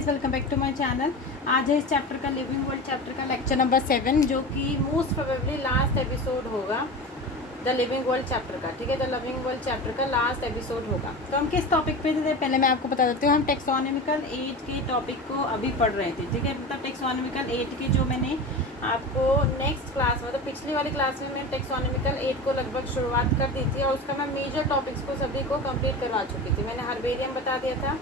Guys, welcome back to my channel. आज है इस चैप्टर का लिविंग वर्ल्ड चैप्टर का लेक्चर नंबर 7, जो कि मोस्ट प्रोबेबली लास्ट एपिसोड होगा द लिविंग वर्ल्ड चैप्टर का। ठीक है, द लिविंग वर्ल्ड चैप्टर का लास्ट एपिसोड होगा। तो हम किस टॉपिक पे थे पहले मैं आपको बता देती हूँ। हम टेक्सोनॉमिकल एज के टॉपिक को अभी पढ़ रहे थे। ठीक है, मतलब टेक्सोनॉमिकल एज के जो मैंने आपको नेक्स्ट क्लास मतलब पिछली वाली क्लास में मैं टेक्सोनॉमिकल एज को लगभग शुरुआत कर दी थी और उसका मैं मेजर टॉपिक्स को सभी को कंप्लीट करवा चुकी थी। मैंने हर्बेरियम बता दिया था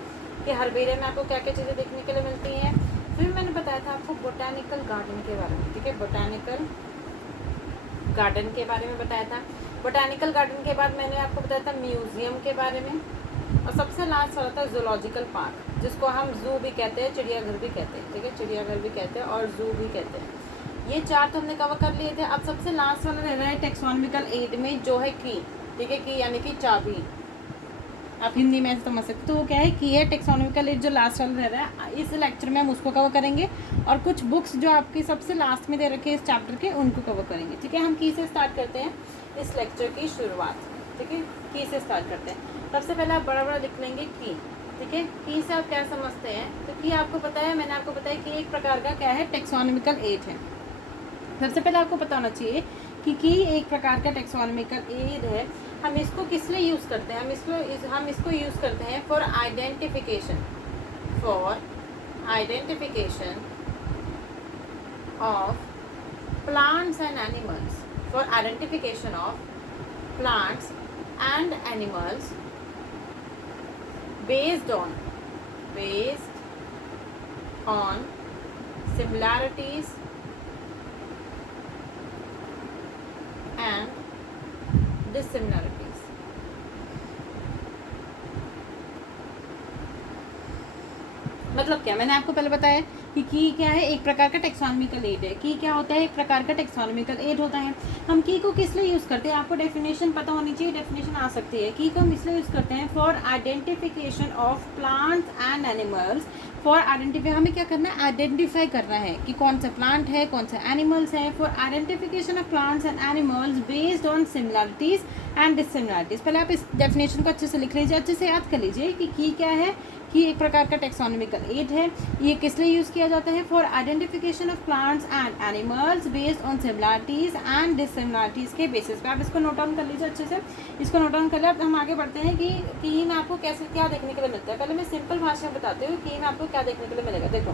कि हर्बेरियम में आपको क्या क्या चीज़ें देखने के लिए मिलती हैं। फिर मैंने बताया था आपको बोटानिकल गार्डन के बारे में। ठीक है, बोटानिकल गार्डन के बारे में बताया था। बोटानिकल गार्डन के बाद मैंने आपको बताया था म्यूजियम के बारे में, और सबसे लास्ट वाला था जूलॉजिकल पार्क, जिसको हम जू भी कहते हैं, चिड़ियाघर भी कहते हैं। ठीक है, चिड़ियाघर भी कहते हैं और जू भी कहते हैं। ये चार तो हमने कवर कर लिए थे। अब सबसे लास्ट वाला रह रहा है टेक्सोनॉमिकल एज में, जो है की। ठीक है, की यानी कि चाबी, आप हिंदी में समझ सकते। तो वो क्या है, की है टेक्सोनॉमिकल एज जो लास्ट वाला रह रहा है। इस लेक्चर में हम उसको कवर करेंगे और कुछ बुक्स जो आपकी सबसे लास्ट में दे रखे हैं इस चैप्टर के, उनको कवर करेंगे। ठीक है, हम की से स्टार्ट करते हैं इस लेक्चर की शुरुआत। ठीक है, की से स्टार्ट करते हैं। सबसे पहले आप बड़ा बड़ा लिख लेंगे की। ठीक है, की से आप क्या समझते हैं, तो की आपको पता है, मैंने आपको बताया कि एक प्रकार का क्या है, टेक्सोनॉमिकल एज है। सबसे पहले आपको पता होना चाहिए कि की एक प्रकार का टेक्सोनॉमिकल एज है। हम इसको किस लिए यूज़ करते हैं, हम इसको यूज़ करते हैं for identification of plants and animals, for identification of plants and animals based on similarities and dissimilarities। मतलब क्या, मैंने आपको पहले बताया कि की क्या है, एक प्रकार का टेक्सोनॉमिकल एज है। की क्या होता है, एक प्रकार का टेक्सोनॉमिकल एज होता है। हम की को किस लिए यूज़ करते हैं, आपको डेफिनेशन पता होनी चाहिए। डेफिनेशन आ सकती है, की को हम इसलिए यूज़ करते हैं for identification of plants and animals. For identify, हमें क्या करना है, आइडेंटिफाई करना है कि कौन सा प्लांट है, कौन सा एनिमल्स है। For identification of plants and animals based on similarities and dissimilarities. पहले आप इस डेफिनेशन को अच्छे से लिख लीजिए, अच्छे से याद कर लीजिए कि की क्या है। कि एक प्रकार का टेक्सोनॉमिकल एज है। ये किस लिए यूज़ किया जाता है, for identification of plants and animals based on similarities and dissimilarities के बेसिस पे। आप इसको नोट डाउन कर लीजिए, अच्छे से इसको नोट डाउन कर लिया। अब हम आगे बढ़ते हैं कि में आपको कैसे क्या देखने के लिए मिलता है। पहले मैं सिंपल भाषा में बताती हूँ कि में आपको क्या देखने के लिए मिलेगा। देखो,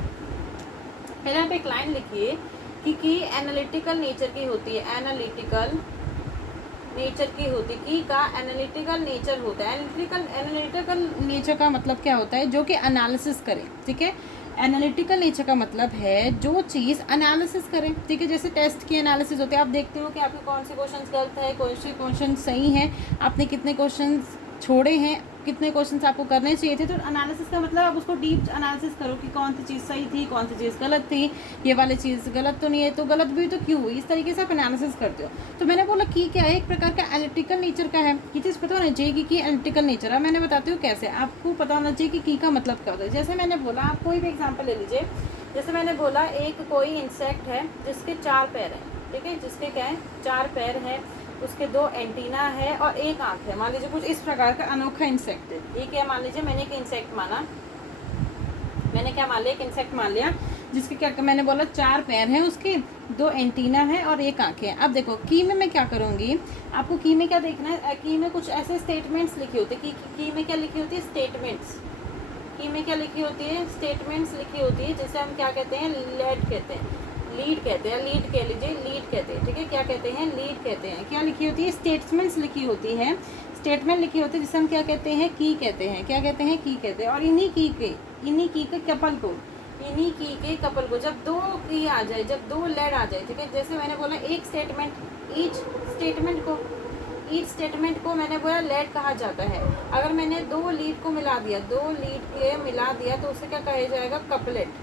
पहले आप एक लाइन लिखिए कि एनालिटिकल नेचर की होती है, एनालिटिकल नेचर की होती, की का एनालिटिकल नेचर होता है। एनालिटिकल नेचर का मतलब क्या होता है, जो कि एनालिसिस करे। ठीक है, एनालिटिकल नेचर का मतलब है जो चीज़ एनालिसिस करे। ठीक है, जैसे टेस्ट की एनालिसिस होती है, आप देखते हो कि आपके कौन से क्वेश्चन गलत है, कौन से क्वेश्चन सही हैं, आपने कितने क्वेश्चन छोड़े हैं, कितने क्वेश्चंस आपको करने चाहिए थे। तो एनालिसिस का मतलब आप उसको डीप एनालिसिस करो कि कौन सी चीज़ सही थी, कौन सी चीज़ गलत थी, ये वाली चीज़ गलत तो नहीं है, तो गलत भी तो क्यों हुई, इस तरीके से आप एनालिसिस करते हो। तो मैंने बोला कि क्या है, एक प्रकार का एनालिटिकल नेचर का है। ये चीज़ पता होना चाहिए कि एनालिटिकल नेचर है। मैंने बताती हूँ कैसे, आपको पता होना चाहिए कि की का मतलब क्या होता है। जैसे मैंने बोला, आप कोई भी एग्जाम्पल ले लीजिए। जैसे मैंने बोला एक कोई इंसेक्ट है जिसके 4 पैर हैं। ठीक है, जिसके क्या है, 4 पैर है, उसके 2 एंटीना है और 1 आँख है। मान लीजिए कुछ इस प्रकार का अनोखा इंसेक्ट है। ये क्या, मान लीजिए मैंने एक इंसेक्ट माना, मैंने क्या मान लिया, एक इंसेक्ट मान लिया जिसके क्या, मैंने बोला 4 पैर हैं, उसके 2 एंटीना है और 1 आँखें हैं। अब देखो की में मैं क्या करूँगी, आपको की में क्या देखना है, की में कुछ ऐसे स्टेटमेंट्स लिखी होती है। की में क्या लिखी होती है, स्टेटमेंट्स। की में क्या लिखी होती है, स्टेटमेंट्स लिखी होती है, जिसे हम क्या कहते हैं, लीड कहते हैं, लीड कहते हैं, लीड कह लीजिए, लीड कहते हैं। ठीक है, क्या कहते हैं, लीड कहते हैं। क्या लिखी होती है, स्टेटमेंट्स लिखी होती है, स्टेटमेंट लिखी होती है, जिसे हम क्या कहते हैं, की कहते हैं। क्या कहते हैं, की कहते हैं। और इन्हीं की के कपल को, इन्हीं की के कपल को जब 2 की आ जाए, जब 2 लेड आ जाए। ठीक है, जैसे मैंने बोला एक स्टेटमेंट, ईच स्टेटमेंट को मैंने बोला लेड कहा जाता है। अगर मैंने 2 लीड को मिला दिया, 2 लीड के मिला दिया, तो उसे क्या कहा जाएगा, कपलेट।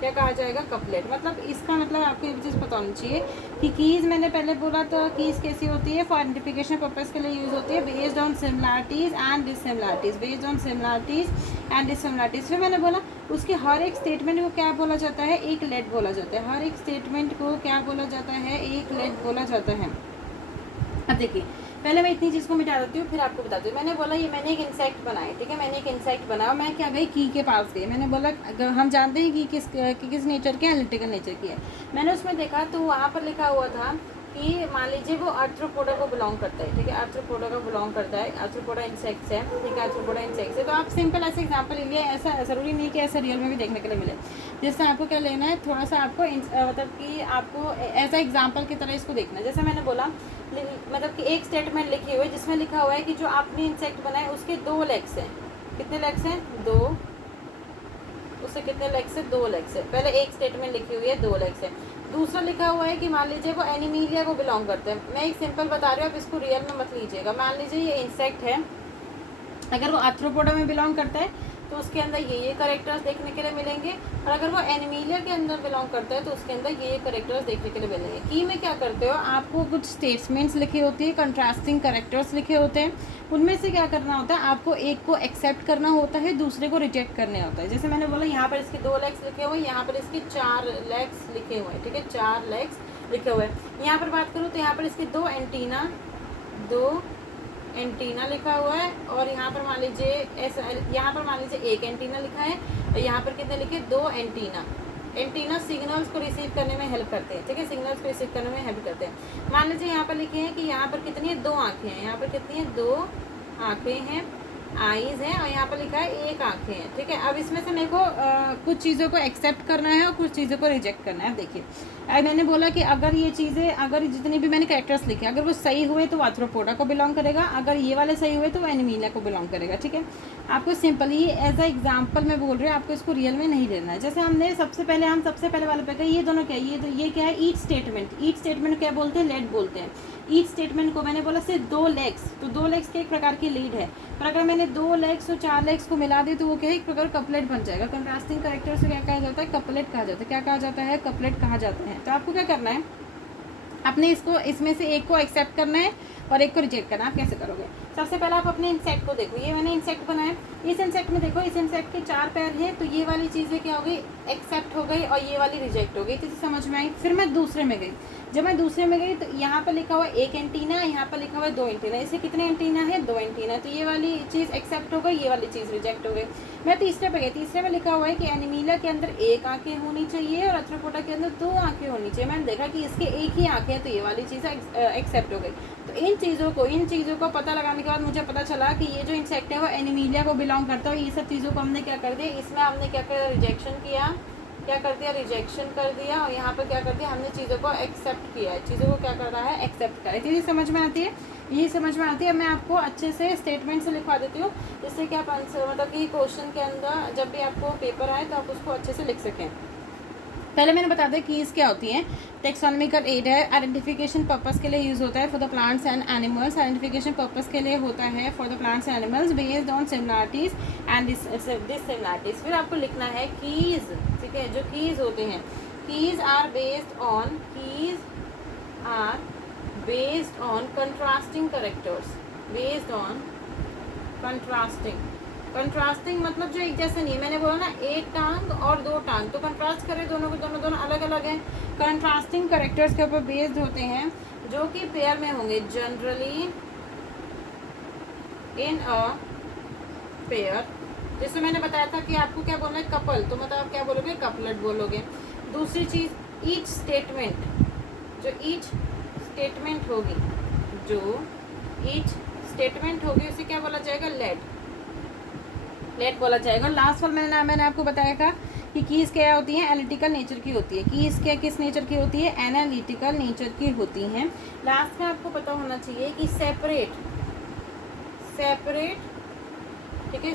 क्या कहा जाएगा, कपलेट। मतलब इसका मतलब आपको एक चीज़ पता होनी चाहिए कि कीज़ मैंने पहले बोला तो कीज़ कैसी होती है, फॉर आइडेंटिफिकेशन पर्पस के लिए यूज़ होती है, based on similarities and dissimilarities, based on similarities and dissimilarities. फिर मैंने बोला उसके हर एक स्टेटमेंट को क्या बोला जाता है, एक लेट बोला जाता है। हर एक स्टेटमेंट को क्या बोला जाता है, एक लेट बोला जाता है। अब देखिए, पहले मैं इतनी चीज़ को मिटा देती हूँ, फिर आपको बताती हूँ। मैंने बोला ये मैंने एक इंसेक्ट बनाया, ठीक है, मैंने एक इंसेक्ट बनाया, मैं क्या गई की के पास गई, मैंने बोला अगर हम जानते हैं कि किस नेचर के, एनालिटिकल नेचर की है। मैंने उसमें देखा तो वहाँ पर लिखा हुआ था कि मान लीजिए वो आर्थ्रोपोडा को बिलोंग करता है, ठीक है, आर्थ्रोपोडा को बिलोंग करता है, आर्थ्रोपोडा इंसेक्ट्स है, ठीक है, आर्थ्रोपोडा इंसेक्ट्स है। तो आप सिंपल ऐसे एग्जांपल ले लिए, ऐसा ज़रूरी नहीं कि ऐसा रियल में भी देखने के लिए मिले। जिससे आपको क्या लेना है, थोड़ा सा आपको मतलब कि आपको ऐसा एग्जाम्पल की तरह इसको देखना है। जैसे मैंने बोला मतलब कि एक स्टेटमेंट लिखी हुई है जिसमें लिखा हुआ है कि जो आपने इंसेक्ट बनाए उसके 2 लेग्स हैं। कितने लेग्स हैं? 2। उससे कितने लेग्स है? 2 लेग्स है। पहले एक स्टेटमेंट लिखी हुई है 2 लेग्स है। दूसरा लिखा हुआ है कि मान लीजिए वो एनिमीलिया को बिलोंग करते हैं। मैं एक सिंपल बता रही हूँ, आप इसको रियल में मत लीजिएगा। मान लीजिए ये इंसेक्ट है, अगर वो आर्थ्रोपोडा में बिलोंग करता है तो उसके अंदर ये करेक्टर्स देखने के लिए मिलेंगे, और अगर वो एनिमीलिया के अंदर बिलोंग करता है तो उसके अंदर ये करेक्टर्स देखने के लिए मिलेंगे। की में क्या करते हो, आपको कुछ स्टेटमेंट्स लिखे होती है, कंट्रास्टिंग करेक्टर्स लिखे होते हैं, उनमें से क्या करना होता है, आपको एक को एक्सेप्ट करना होता है, दूसरे को रिजेक्ट करना होता है। जैसे मैंने बोला यहाँ पर इसके 2 लेग्स लिखे हुए हैं, यहाँ पर इसके 4 लेग्स लिखे हुए हैं, ठीक है, 4 लेग्स लिखे हुए हैं। यहाँ पर बात करूँ तो यहाँ पर इसके 2 एंटीना लिखा हुआ है, और यहाँ पर मान लीजिए ऐसा, यहाँ पर मान लीजिए एक एंटीना लिखा है, और यहाँ पर कितने लिखे? 2 एंटीना सिग्नल्स को रिसीव करने में हेल्प करते हैं, ठीक है, सिग्नल्स को रिसीव करने में हेल्प करते हैं। मान लीजिए यहाँ पर लिखे हैं कि यहाँ पर कितनी है? 2 आँखें हैं। यहाँ पर कितनी है? 2 आँखें हैं, आईज है, और यहाँ पर लिखा है 1 आँखें हैं, ठीक है। अब इसमें से मेरे को कुछ चीज़ों को एक्सेप्ट करना है और कुछ चीज़ों को रिजेक्ट करना है। अब देखिए, मैंने बोला कि अगर ये चीज़ें, अगर जितनी भी मैंने कैरेक्टर्स लिखे, अगर वो सही हुए तो आर्थ्रोपोडा को बिलोंग करेगा, अगर ये वाले सही हुए तो वो एनिमीलिया को बिलोंग करेगा, ठीक है। आपको सिंपली एज अ एग्जाम्पल मैं बोल रही हूँ, आपको इसको रियल में नहीं लेना है। जैसे हमने सबसे पहले वाले पे गए, ये दोनों क्या है, ये क्या है? ईच स्टेटमेंट क्या बोलते हैं? लेड बोलते हैं। ईच स्टेटमेंट को मैंने बोला सिर्फ 2 लेग्स, तो 2 लेग्स के एक प्रकार की लीड है, पर अगर मैंने 2 लेग्स और 4 लेग्स को मिला दी तो वो क्या है? एक प्रकार कपलेट बन जाएगा। कंट्रास्टिंग कैरेक्टर से क्या कहा जाता है? कपलेट कहा जाता है। क्या कहा जाता है? कपलेट कहा जाता है। तो आपको क्या करना है, अपने इसको, इसमें से एक को एक्सेप्ट करना है और एक को रिजेक्ट करना है। आप कैसे करोगे? सबसे पहले आप अपने इंसेक्ट को देखो, ये मैंने इंसेक्ट बनाया, इस इंसेक्ट में देखो, इस इंसेक्ट के 4 पैर हैं, तो ये वाली चीज़ें क्या हो गई? एक्सेप्ट हो गई, और ये वाली रिजेक्ट हो गई। तो समझ में आई। फिर मैं दूसरे में गई, जब मैं दूसरे में गई तो यहाँ पर लिखा हुआ 1 एंटीना, यहाँ पर लिखा हुआ 2 एंटीना। इसे कितने एंटीना है? 2 एंटीना। तो ये वाली चीज़ एक्सेप्ट हो गई, ये वाली चीज़ रिजेक्ट हो गई। मैं तीसरे पे गई, तीसरे में लिखा हुआ है कि एनिमीलिया के अंदर 1 आँखें होनी चाहिए और आर्थ्रोपोडा के अंदर 2 आँखें होनी चाहिए। मैंने देखा कि इसके 1 ही आँखें हैं, तो ये वाली चीज़ एक्सेप्ट हो गई। तो इन चीज़ों को पता लगाने के बाद मुझे पता चला कि ये जो इंसेक्ट है वो एनिमीलिया को बिलोंग करता है। ये सब चीज़ों को हमने क्या कर दिया, इसमें हमने क्या कर रिजेक्शन किया, रिजेक्शन कर दिया, और यहाँ पर क्या कर दिया, हमने चीज़ों को एक्सेप्ट किया है। चीज़ों को क्या कर रहा है? एक्सेप्ट कर रहा है। समझ में आती है? ये समझ में आती है। मैं आपको अच्छे से स्टेटमेंट से लिखवा देती हूँ, जिससे कि आप आंसर, मतलब कि क्वेश्चन के अंदर जब भी आपको पेपर आए तो आप उसको अच्छे से लिख सकें। पहले मैंने बता दिया कीज़ क्या होती हैं। टेक्सोनॉमिकल एड है, आइडेंटिफिकेशन पर्पस के लिए यूज़ होता है for the plants and animals. Identification purpose के लिए होता है for the plants and animals based on similarities and dissimilarities. फिर आपको लिखना है कीज़, ठीक है, जो कीज़ होते हैं, keys are based on contrasting characters, based on contrasting मतलब जो एक जैसे नहीं। मैंने बोला ना, 1 टांग और 2 टांग, तो कंट्रास्ट करें दोनों को, दोनों अलग अलग हैं। कंट्रास्टिंग करेक्टर्स के ऊपर बेस्ड होते हैं, जो कि पेयर में होंगे, जनरली इन अ पेयर। जैसे मैंने बताया था कि आपको क्या बोलना है? कपल, तो मतलब आप क्या बोलोगे? कपलेट बोलोगे। दूसरी चीज़, ईच स्टेटमेंट, जो ईच स्टेटमेंट होगी उसे क्या बोला जाएगा? लेट बोला जाएगा। लास्ट वाला मैंने आपको बताया था कि कीज़ क्या होती हैं? एनालिटिकल नेचर की होती है। कीज़ क्या किस नेचर की होती है? एनालिटिकल नेचर की होती हैं। लास्ट में आपको पता होना चाहिए कि सेपरेट, ठीक है,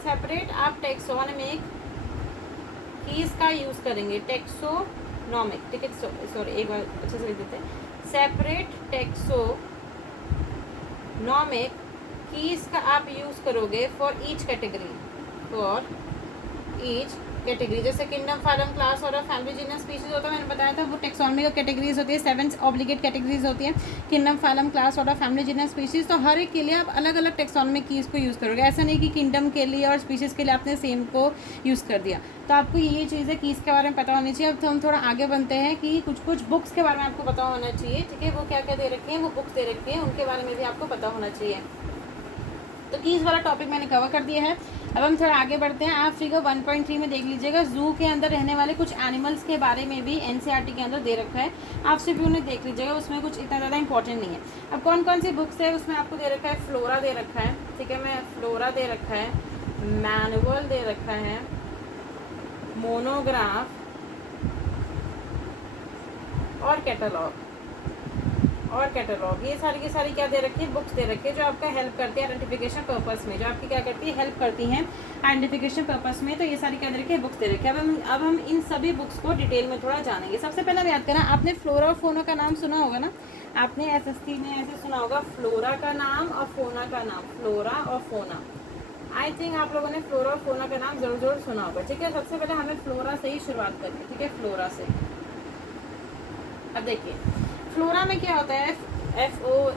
सेपरेट आप टेक्सोनोमिक कीज़ का यूज़ करेंगे, टेक्सोनोमिक, ठीक है, सॉरी एक बार अच्छे से लिख देते हैं। सेपरेट टेक्सोनोमिक कीज़ का आप यूज़ करोगे फॉर ईच ईच कैटेगरी। जैसे kingdom, phylum, class, order, family, genus, species होता है, मैंने बताया था वो टेक्सोनॉमी का कैटेगरीज होती है, 7 ऑब्लिगेट कैटेगरीज होती हैं, kingdom, phylum, class, order, family, genus, species. तो हर एक के लिए आप अलग अलग टेक्सोनॉमी कीज को यूज़ करोगे। ऐसा नहीं कि किंगडम के लिए और स्पीशीज़ के लिए आपने सेम को यूज़ कर दिया। तो आपको ये चीज़ें कीज के बारे में पता होनी चाहिए। अब तो हम थोड़ा आगे बनते हैं कि कुछ कुछ बुक्स के बारे में आपको पता होना चाहिए, ठीक है। वो क्या क्या दे रखी हैं, वो बुक्स दे रखी हैं, उनके बारे में भी आपको पता होना चाहिए। तो कीज वाला टॉपिक मैंने कवर कर दिया है। अब हम थोड़ा आगे बढ़ते हैं। आप फिगर 1.3 में देख लीजिएगा, जू के अंदर रहने वाले कुछ एनिमल्स के बारे में भी एनसीईआरटी के अंदर दे रखा है। आप सिर्फ उन्हें देख लीजिएगा, उसमें कुछ इतना ज़्यादा इंपॉर्टेंट नहीं है। अब कौन कौन सी बुक्स है उसमें आपको दे रखा है, फ्लोरा दे रखा है, ठीक है। मैं फ्लोरा दे रखा है, मैनुअल दे रखा है, मोनोग्राफ और कैटलॉग ये सारी की सारी क्या दे रखी है, बुक्स दे रखी है, जो आपका हेल्प करती है आइडेंटिफिकेशन पर्पस में, जो आपकी क्या करती है, हेल्प करती हैं आइडेंटिफिकेशन पर्पस में। तो ये सारी क्या दे रखी है, बुक्स दे रखी है। अब हम इन सभी बुक्स को डिटेल में थोड़ा जानेंगे। सबसे पहले हम याद करना, आपने फ्लोरा और फोना का नाम सुना होगा ना, आपने एसएसटी में ऐसे सुना होगा, फ्लोरा का नाम और फोना का नाम, फ्लोरा और फोना। आई थिंक आप लोगों ने फ्लोरा और फोना का नाम जरूर जरूर सुना होगा, ठीक है। सबसे पहले हमें फ्लोरा से ही शुरुआत करनी है, ठीक है, फ्लोरा से। अब देखिए फ्लोरा में क्या होता है, FLORA,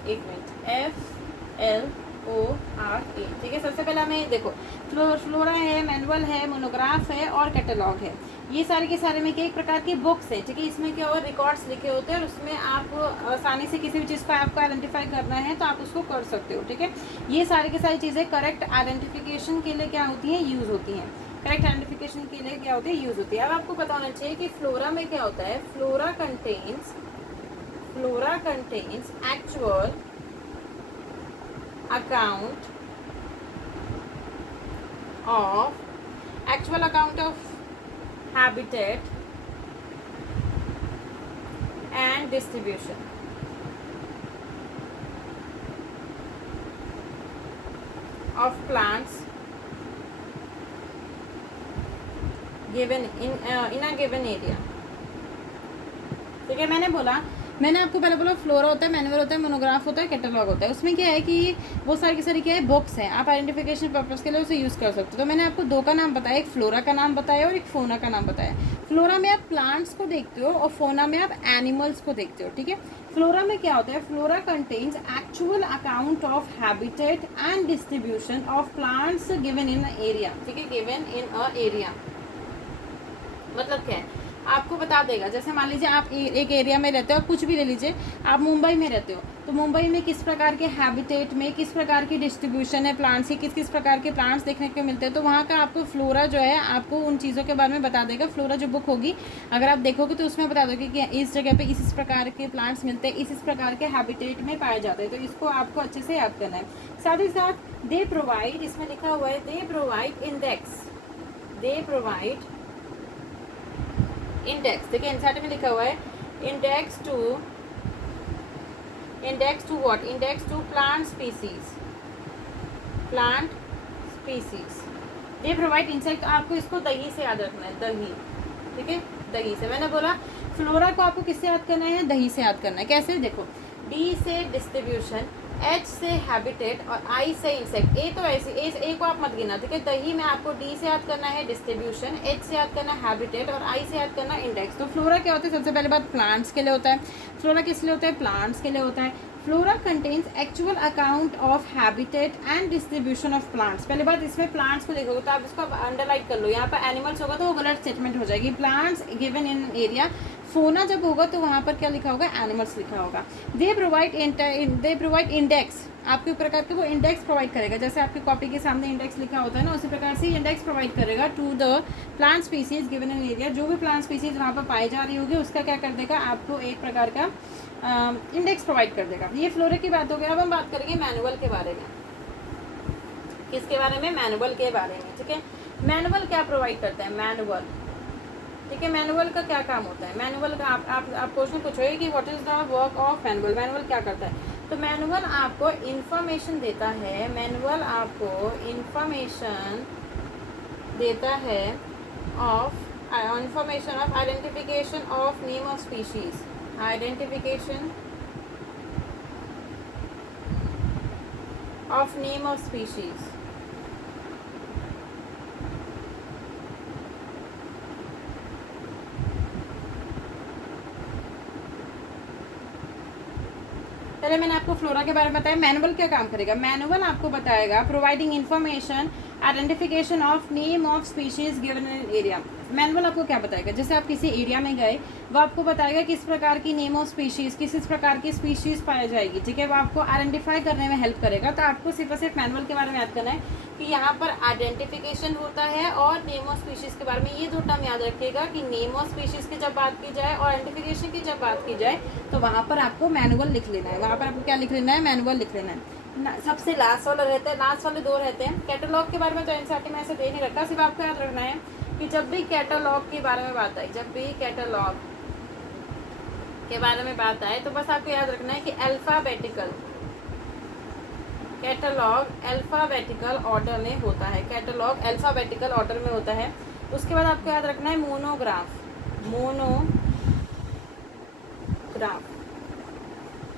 ठीक है। सबसे पहले हमें देखो, फ्लोरा है, मैनुअल है, मोनोग्राफ है और कैटलॉग है। ये सारे के सारे में क्या एक प्रकार की बुक्स है, ठीक है। इसमें क्या और रिकॉर्ड्स लिखे होते हैं और उसमें आप आसानी से किसी भी चीज़ को आपको आइडेंटिफाई करना है तो आप उसको कर सकते हो, ठीक है। ये सारी की सारी चीज़ें करेक्ट आइडेंटिफिकेशन के लिए क्या होती हैं, यूज़ होती हैं। करेक्ट आइडेंटिफिकेशन के लिए क्या होती है, यूज़ होती है। अब आपको पता होना चाहिए कि फ्लोरा में क्या होता है, flora contains actual account of habitat and distribution of plants given in a given area, ठीक है। मैंने आपको पहले बोला फ्लोरा होता है, मैनुअल होता है, मोनोग्राफ होता है, कैटलॉग होता है। उसमें क्या है कि वो सारी की सारी क्या है, बुक्स हैं, आप आइडेंटिफिकेशन पर्पस के लिए उसे यूज़ कर सकते हो। तो मैंने आपको दो का नाम बताया, एक फ्लोरा का नाम बताया और एक फोना का नाम बताया। फ्लोरा में आप प्लांट्स को देखते हो और फोना में आप एनिमल्स को देखते हो, ठीक है। फ्लोरा में क्या होता है, flora contains actual account of habitat and distribution of plants given in area, ठीक है, गिवन इन अ एरिया। मतलब क्या है, आपको बता देगा। जैसे मान लीजिए आप एक एरिया में रहते हो, कुछ भी ले लीजिए, आप मुंबई में रहते हो, तो मुंबई में किस प्रकार के हैबिटेट में किस प्रकार की डिस्ट्रीब्यूशन है प्लांट्स की, किस किस प्रकार के प्लांट्स देखने को मिलते हैं, तो वहाँ का आपको फ्लोरा जो है आपको उन चीज़ों के बारे में बता देगा। फ्लोरा जो बुक होगी अगर आप देखोगे तो उसमें बता दोगे कि इस जगह पे इस प्रकार के प्लांट्स मिलते हैं, इस प्रकार के हैबिटेट में पाए जाते हैं। तो इसको आपको अच्छे से याद करना है। साथ ही साथ दे प्रोवाइड, इसमें लिखा हुआ है दे प्रोवाइड इंडेक्स, देखिए एनसीईआरटी में लिखा हुआ है index to what, index to plant species they provide insect. आपको इसको दही से याद रखना है, दही, ठीक है, दही से। मैंने बोला फ्लोरा को आपको किससे याद करना है, दही से याद करना है। कैसे, देखो, डी से डिस्ट्रीब्यूशन, एच से हैबिटेट और आई से इंसेक्ट। ए तो ऐसे ए को आप मत गिना, ठीक है। दही में आपको डी से याद करना है डिस्ट्रीब्यूशन, एच से याद करना है हैबिटेट और आई से याद करना है इंडेक्स। तो फ्लोरा क्या होता है, सबसे पहले बात प्लांट्स के लिए होता है। फ्लोरा किस लिए होता है, प्लांट्स के लिए होता है। Flora contains actual account of habitat and distribution of plants. पहले बात, इसमें प्लांट्स को देखोगे तो आप इसको अंडरलाइन कर लो। यहाँ पर एनिमल्स होगा तो वो गलत स्टेटमेंट हो जाएगी, प्लांट्स गिवन इन एरिया। फोना जब होगा तो वहाँ पर क्या लिखा होगा, एनिमल्स लिखा होगा। दे प्रोवाइड इंडेक्स, आपके प्रकार के वो इंडेक्स प्रोवाइड करेगा। जैसे आपकी कॉपी के सामने इंडेक्स लिखा होता है ना, उसी प्रकार से इंडेक्स प्रोवाइड करेगा to the plant species given in area. जो भी प्लांट स्पीसीज वहाँ पर पाई जा रही होगी उसका क्या कर देगा, आपको एक प्रकार का इंडेक्स प्रोवाइड कर देगा। ये फ्लोरा की बात हो गई। अब हम बात करेंगे मैनुअल के बारे में। किसके बारे में, मैनुअल के बारे में, ठीक है। मैनुअल क्या प्रोवाइड करता है, मैनुअल, ठीक है। मैनुअल का क्या काम होता है, मैनुअल का आप क्वेश्चन पूछोगे कि what is the work of manual, manual क्या करता है। तो मैनुअल आपको इंफॉर्मेशन देता है, मैनुअल आपको इंफॉर्मेशन देता है of identification of name of species, identification of name of species पहले मैंने आपको फ्लोरा के बारे में बताया। मैनुअल क्या काम करेगा? मैनुअल आपको बताएगा providing information identification of name of species given in area. Manual आपको क्या बताएगा? जैसे आप किसी एरिया में गए, वो आपको बताएगा किस प्रकार की नेम ऑफ स्पीशीज, किस प्रकार की स्पीशीज पाई जाएगी, ठीक है। वो आपको आइडेंटिफाई करने में हेल्प करेगा। तो आपको सिर्फ और सिर्फ मैनुअल के बारे में याद करना है कि यहाँ पर आइडेंटिफिकेशन होता है और नेम ऑफ स्पीशीज के बारे में ये दो टर्म याद रखिएगा कि नेम ऑफ स्पीशीज की जब बात की जाए और आइडेंटिफिकेशन की जब बात की जाए तो वहाँ पर आपको मैनुअल लिख लेना है। वहाँ पर आपको क्या लिख लेना है? मैनुअल लिख लेना है। सबसे लास्ट वाला रहता है, लास्ट वाले दो रहते हैं। कैटलॉग के बारे में तो एनसीईआरटी में ऐसे दे नहीं रखा, सिर्फ आपको याद रखना है कि जब भी कैटलॉग के बारे में बात आई, जब भी कैटलॉग के बारे में बात आए तो बस आपको याद रखना है कि अल्फाबेटिकल कैटलॉग अल्फाबेटिकल ऑर्डर में होता है। कैटलॉग अल्फाबेटिकल ऑर्डर में होता है। उसके बाद आपको याद रखना है मोनोग्राफ।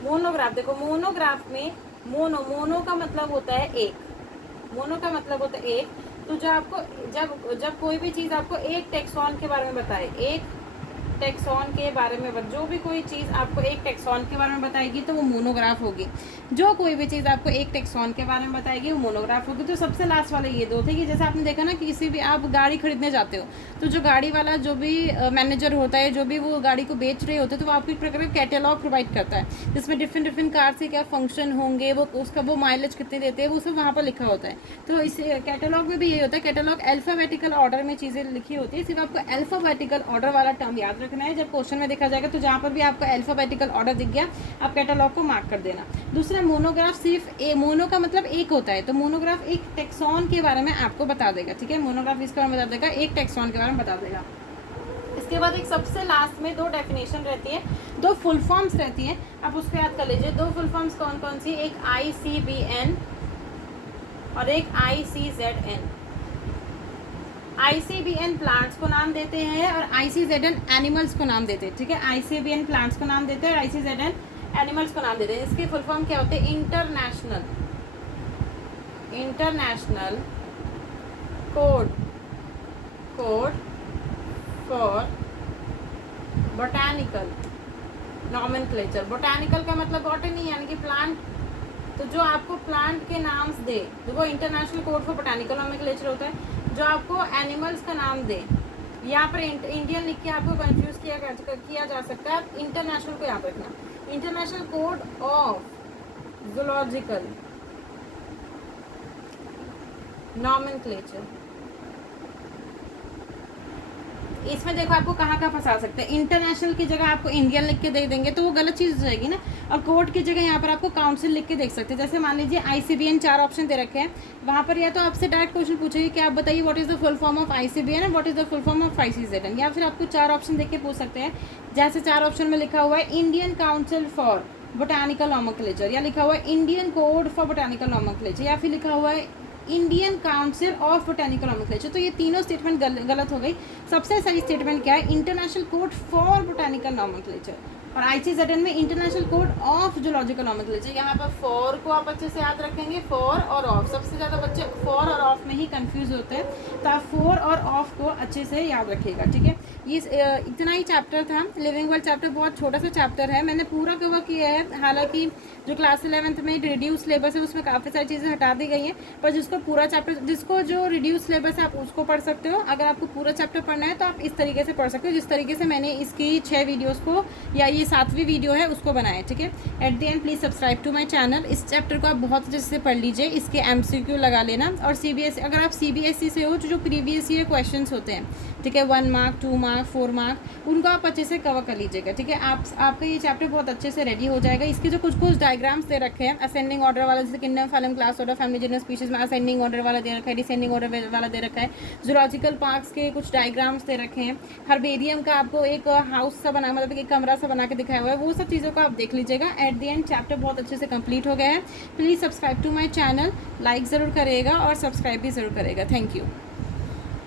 मोनोग्राफ देखो, मोनोग्राफ में मोनो का मतलब होता है एक। मोनो का मतलब होता है एक। तो जो आपको जब कोई भी चीज़ आपको एक टेक्सॉन के बारे में बताए, एक टेक्सॉन के बारे में जो भी कोई चीज़ आपको एक टेक्सॉन के बारे में बताएगी तो वो मोनोग्राफ होगी। जो कोई भी चीज़ आपको एक टेक्सॉन के बारे में बताएगी वो मोनोग्राफ होगी। तो सबसे लास्ट वाले ये दो थे कि जैसे आपने देखा ना कि किसी भी आप गाड़ी खरीदने जाते हो तो जो गाड़ी वाला जो भी मैनेजर होता है, जो भी वो गाड़ी को बेच रहे होते हैं, तो वो आपको एक प्रकार का कैटेलॉग प्रोवाइड करता है जिसमें डिफरेंट कार से क्या फंक्शन होंगे, वो उसका वो माइलेज कितने देते हैं, वो सब वहाँ पर लिखा होता है। तो इस कैटेलॉग में भी यही होता है। कैटेलॉग अल्फाबेटिकल ऑर्डर में चीज़ें लिखी होती है। सिर्फ आपको अल्फाबेटिकल ऑर्डर वाला टर्म याद रखना है। जब क्वेश्चन में देखा जाएगा तो जहाँ पर भी आपको अल्फाबेटिकल ऑर्डर दिख गया आप कैटलॉग को मार्क कर देना। दूसरा, मोनोग्राफ सिर्फ मोनो का मतलब एक होता है, तो मोनोग्राफ एक टेक्सॉन के बारे में आपको बता देगा, ठीक है। मोनोग्राफ इसके बारे में बता देगा, एक टेक्सॉन के बारे में बता देगा। इसके बाद एक सबसे लास्ट में दो डेफिनेशन रहती है, दो फुल फॉर्म्स रहती है, आप उसको याद कर लीजिए। दो फुल फॉर्म्स कौन कौन सी? एक ICBN और एक ICZN। ICBN प्लांट्स को नाम देते हैं और ICZN एनिमल्स को नाम देते हैं, ठीक है। ICBN प्लांट्स को नाम देते हैं और ICZN एनिमल्स को नाम देते हैं। इसके फुल फॉर्म क्या होते हैं? International code for botanical nomenclature. Botanical का मतलब बॉटनी यानी कि प्लांट, तो जो आपको प्लांट के नाम दे तो वो international code for botanical nomenclature होता है। जो आपको एनिमल्स का नाम दे, यहाँ पर इंडियन लिख के आपको कंफ्यूज किया जा सकता है। इंटरनेशनल को याद रखना, international code of zoological nomenclature. इसमें देखो आपको कहाँ फंसा सकते हैं। इंटरनेशनल की जगह आपको इंडियन लिख के दे देंगे तो वो गलत चीज़ हो जाएगी ना। और कोड की जगह यहाँ पर आपको काउंसिल लिख के देख सकते हैं। जैसे मान लीजिए ICBN 4 ऑप्शन दे रखे हैं, वहाँ पर या तो आपसे डायरेक्ट क्वेश्चन पूछेगी कि आप बताइए what is the full form of ICBN and what is the full form of ICZN, या फिर आपको 4 ऑप्शन देख के पूछ सकते हैं। जैसे 4 ऑप्शन में लिखा हुआ है Indian council for botanical nomenclature, या लिखा हुआ है Indian code for botanical nomenclature, या फिर लिखा हुआ है Indian council of botanical nomenclature. तो ये तीनों स्टेटमेंट गलत हो गई। सबसे सही स्टेटमेंट क्या है? International code for botanical nomenclature. और ICZN में international code of zoological nomenclature. यहाँ पर फॉर को आप अच्छे से याद रखेंगे, फॉर और ऑफ। सबसे ज़्यादा बच्चे फॉर और ऑफ में ही कंफ्यूज होते हैं, तो आप फॉर और ऑफ को अच्छे से याद रखिएगा, ठीक है। ये इतना ही चैप्टर था। लिविंग वर्ल्ड चैप्टर बहुत छोटा सा चैप्टर है, मैंने पूरा कवर किया है। हालांकि जो क्लास 11th में रिड्यूस सिलेबस है उसमें काफ़ी सारी चीज़ें हटा दी गई हैं, पर जिसको जो रिड्यूस सिलेबस है आप उसको पढ़ सकते हो। अगर आपको पूरा चैप्टर पढ़ना है तो आप इस तरीके से पढ़ सकते हो जिस तरीके से मैंने इसकी 6 वीडियोज़ को, या ये 7वीं वीडियो है उसको बनाया, ठीक है। At the end please subscribe to my channel. इस चैप्टर को आप बहुत अच्छे से पढ़ लीजिए, इसके MCQ लगा लेना। और CBSE, अगर आप CBSE से हो तो जो प्रीवियस ईयर क्वेश्चंस होते हैं, ठीक है, 1 मार्क 2 मार्क 4 मार्क, उनको आप अच्छे से कवर कर लीजिएगा, ठीक है। आपका ये चैप्टर बहुत अच्छे से रेडी हो जाएगा। इसके जो कुछ डायग्राम्स दे रखे हैं, असेंडिंग ऑर्डर वाला, जैसे kingdom, phellum, class order, family, general, species में असेंडिंग ऑर्डर वाला दे रखा है, डिसेंडिंग ऑर्डर वाला दे रखा है। जूलॉजिकल पार्क्स के कुछ डायग्राम्स दे रखे हैं। हर्बेरियम का आपको एक हाउस सा बना, मतलब एक कमरा सा बना के दिखाया हुआ है, वो सब चीज़ों को आप देख लीजिएगा। एट द एंड चैप्टर बहुत अच्छे से कंप्लीट हो गया है। Please subscribe to my channel, like ज़रूर करिएगा और सब्सक्राइब भी ज़रूर करेगा। Thank you.